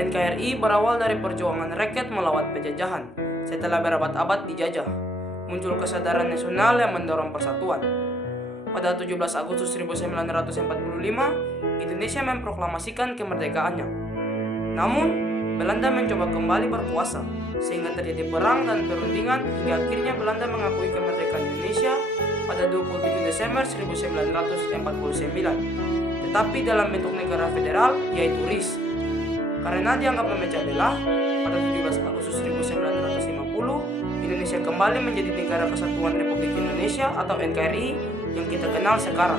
NKRI berawal dari perjuangan rakyat melawan penjajahan setelah berabad-abad dijajah. Muncul kesadaran nasional yang mendorong persatuan. Pada 17 Agustus 1945, Indonesia memproklamasikan kemerdekaannya. Namun, Belanda mencoba kembali berkuasa, sehingga terjadi perang dan perundingan hingga akhirnya Belanda mengakui kemerdekaan Indonesia pada 27 Desember 1949, tetapi dalam bentuk negara federal, yaitu RIS. Karena dianggap memecah belah, pada 17 Agustus 1950, Indonesia kembali menjadi Negara Kesatuan Republik Indonesia atau NKRI yang kita kenal sekarang.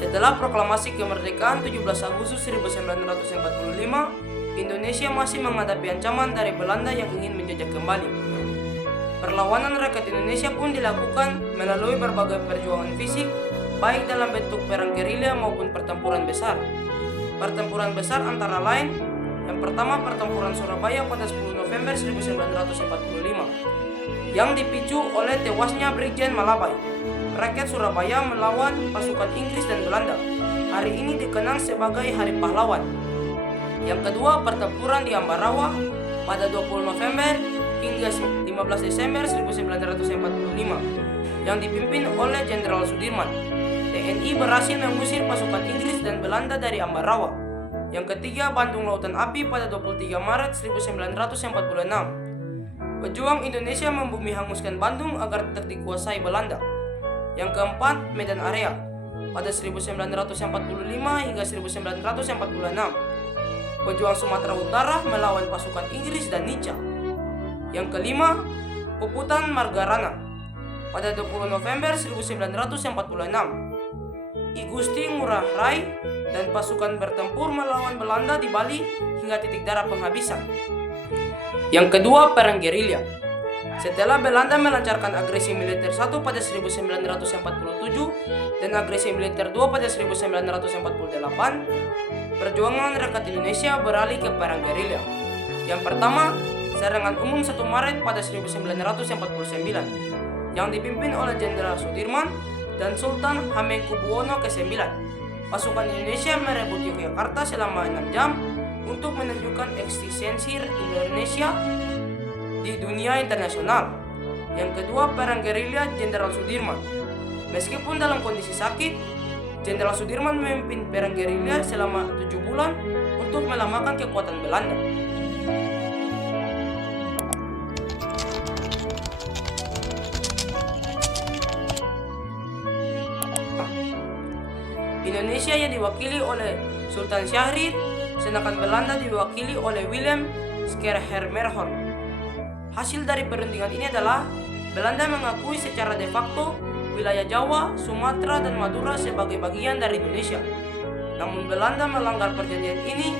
Setelah proklamasi kemerdekaan 17 Agustus 1945, Indonesia masih menghadapi ancaman dari Belanda yang ingin menjajah kembali. Perlawanan rakyat Indonesia pun dilakukan melalui berbagai perjuangan fisik, baik dalam bentuk perang gerilya maupun pertempuran besar. Pertempuran besar antara lain, yang pertama pertempuran Surabaya pada 10 November 1945, yang dipicu oleh tewasnya Brigjen Malabai. Rakyat Surabaya melawan pasukan Inggris dan Belanda. Hari ini dikenang sebagai Hari Pahlawan. Yang kedua, pertempuran di Ambarawa pada 20 November hingga 15 Desember 1945 yang dipimpin oleh Jenderal Sudirman. TNI berhasil mengusir pasukan Inggris dan Belanda dari Ambarawa. Yang ketiga, Bandung Lautan Api pada 23 Maret 1946. Pejuang Indonesia membumi hanguskan Bandung agar tetap dikuasai Belanda. Yang keempat, Medan Area pada 1945 hingga 1946. Pejuang Sumatera Utara melawan pasukan Inggris dan Nica. Yang kelima, Puputan Margarana pada 20 November 1946. I Gusti Ngurah Rai dan pasukan bertempur melawan Belanda di Bali hingga titik darah penghabisan. Yang kedua, perang gerilya. Setelah Belanda melancarkan agresi militer 1 pada 1947 dan agresi militer 2 pada 1948, perjuangan rakyat Indonesia beralih ke perang gerilya. Yang pertama, serangan umum 1 Maret pada 1949 yang dipimpin oleh Jenderal Sudirman dan Sultan Hamengkubuwono ke-9. Pasukan Indonesia merebut Yogyakarta selama 6 jam untuk menunjukkan eksistensi Indonesia di dunia internasional. Yang kedua, perang gerilya Jenderal Sudirman. Meskipun dalam kondisi sakit, Jenderal Sudirman memimpin perang gerilya selama 7 bulan untuk melemahkan kekuatan Belanda. Indonesia yang diwakili oleh Sultan Syahrir, sedangkan Belanda diwakili oleh Willem Schermerhorn. Hasil dari perundingan ini adalah Belanda mengakui secara de facto wilayah Jawa, Sumatera, dan Madura sebagai bagian dari Indonesia. Namun Belanda melanggar perjanjian ini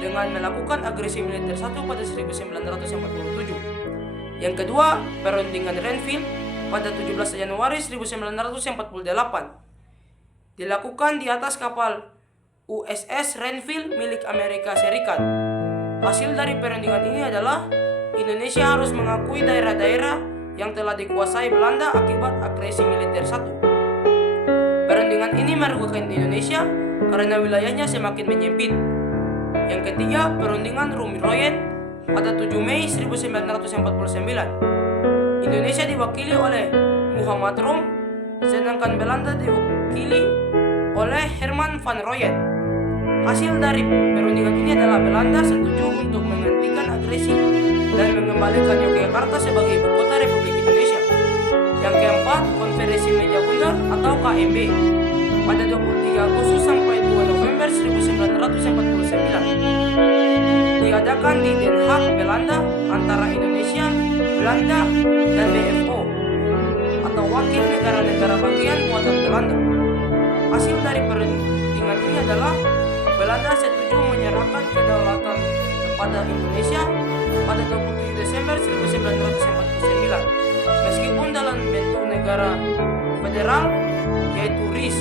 dengan melakukan agresi militer 1 pada 1947. Yang kedua, perundingan Renville pada 17 Januari 1948 dilakukan di atas kapal USS Renville milik Amerika Serikat. Hasil dari perundingan ini adalah Indonesia harus mengakui daerah-daerah yang telah dikuasai Belanda akibat agresi militer 1. Perundingan ini merugikan Indonesia karena wilayahnya semakin menyempit. Yang ketiga, perundingan Rumiroyen pada 7 Mei 1949. Indonesia diwakili oleh Muhammad Rom, sedangkan Belanda diwakili oleh Herman van Rooyen. Hasil dari perundingan ini adalah Belanda setuju untuk menghentikan agresi dan mengembalikan Yogyakarta sebagai ibu kota Republik Indonesia. Yang keempat, Konferensi Meja Bundar atau KMB pada 23 Agustus sampai 2 November 1949 diadakan di Den Haag, Belanda, antara Indonesia, Belanda, dan BFO atau wakil negara-negara bagian buatan Belanda. Hasil dari perundingan ini adalah Belanda setuju menyerahkan kedaulatan kepada Indonesia pada 27 Desember 1949, meskipun dalam bentuk negara federal yaitu RIS.